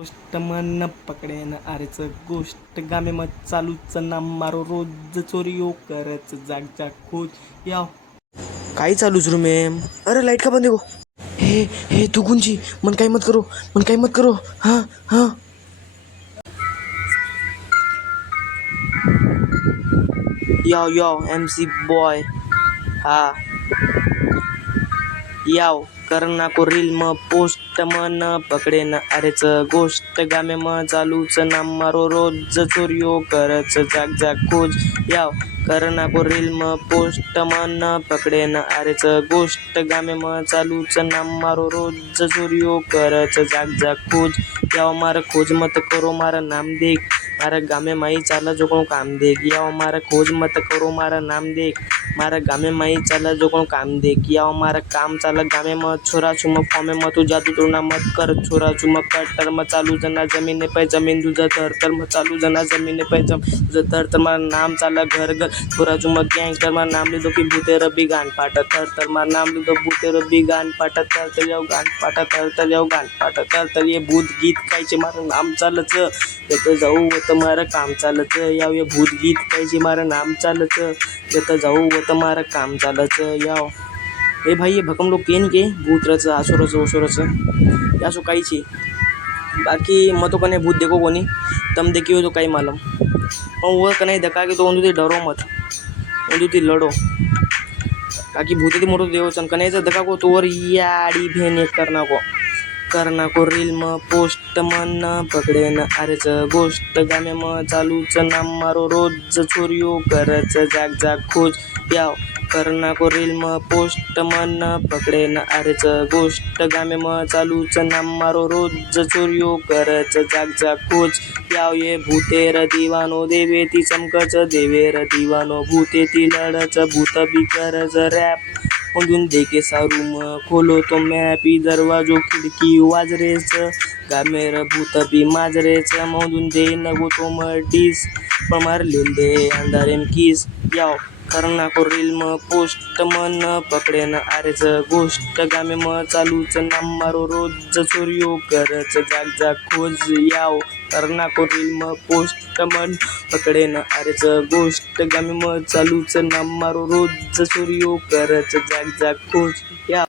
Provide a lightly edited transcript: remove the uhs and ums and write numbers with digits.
गोष्ट मन पकडेन अरेच गोष्ट गामे मग चालूच ना मारो रोज चोरी करच जागच्या खोज या काही चालूच रूम है। अरे लाइट का बंद है वो। हे हे तू गुंजी मन काही मत करो, मन काही मत करो। हाँ हाँ यो यो MC बॉय। हाँ याव करना को रील म पोस्ट मन पकडे न अरेच गोष्ट गामे म चालूच ना मारो रोज चोरियो करच जाग जाग खोज याव करना को रील म पोस्ट मन पकडे न अरेच गोष्ट गामे म चालूच ना मारो रोज चोरियो करच जाग जाग खोज याव मार खोज मत करो मारा नाम देख मारा गामे माई चाला जो कोनो काम देख याव मारा खोज मत करो मारा नाम देख मारा गामे माई चाला जो कोनो काम देख याव मारा काम चाला गामे म छोरा छुम फॉमे म तू जादू टोना मत कर छोरा छुम कट्टर म चालू जना जमीन पे जमीन तुझं तर म चालू जना जमीन पे तुझं तर मारा नाम चाला घर घर छोरा छुम गँगस्टर मारा नाम लिहितो की भूते रबी गाण पाट तर मारा नाम लिहितो भूते रबी गाण पाट तर याव गाण पाट तर याव गाण पाट तर ये भूत गीत कायचे मारा नाम चालच येतं जाऊ व मारा काम चालच याव ये भूत गीत कायचे मारा नाम चालच येतं जाऊ व मारा काम चालच याव ए भाई ये भकम लोग केन के भूत रच आसुरच ओसुरच या सो काई छी बाकी मतो कने भूत देखो कोनी तम देखियो तो काई मालूम पण वो कने देखा के तो उंदुती डरो मत उंदुती लड़ो काकी भूते मोटो देव सन कने देखा को तोवर याडी भेने करना को रील म पोस्ट मन पकडे न अरेच गोष्ट गामे म चालूच ना मारो रोज चोरियो करच जाग जाग खोज याव करना को रील म पोस्ट मन पकडे न अरेच गोष्ट गामे म चालूच ना मारो रोज चोरियो करच जाग जाग खोज याव ये भूतेर दिवानो देवेती चमकच देवेर दिवानो भूतेती लढच भूत बिकरच रॅप मधून देखे सारूम खोलो तो मॅपी दरवाजो खिडकी वाजरेच गामेर भूत बी माजरेच मधून दे नगो तो मडीस पमार लिंदे अंधारेम किस याव करना को रील म पोस्ट मन पकडे न अरेच गोष्ट गामे म चालूच ना मारो रोज चोरियो करच जाग जाग खोज याव करना को रील म पोस्ट मन पकडे न अरेच गोष्ट गामे म चालूच ना मारो रोज चोरियो करच जाग जाग खोज या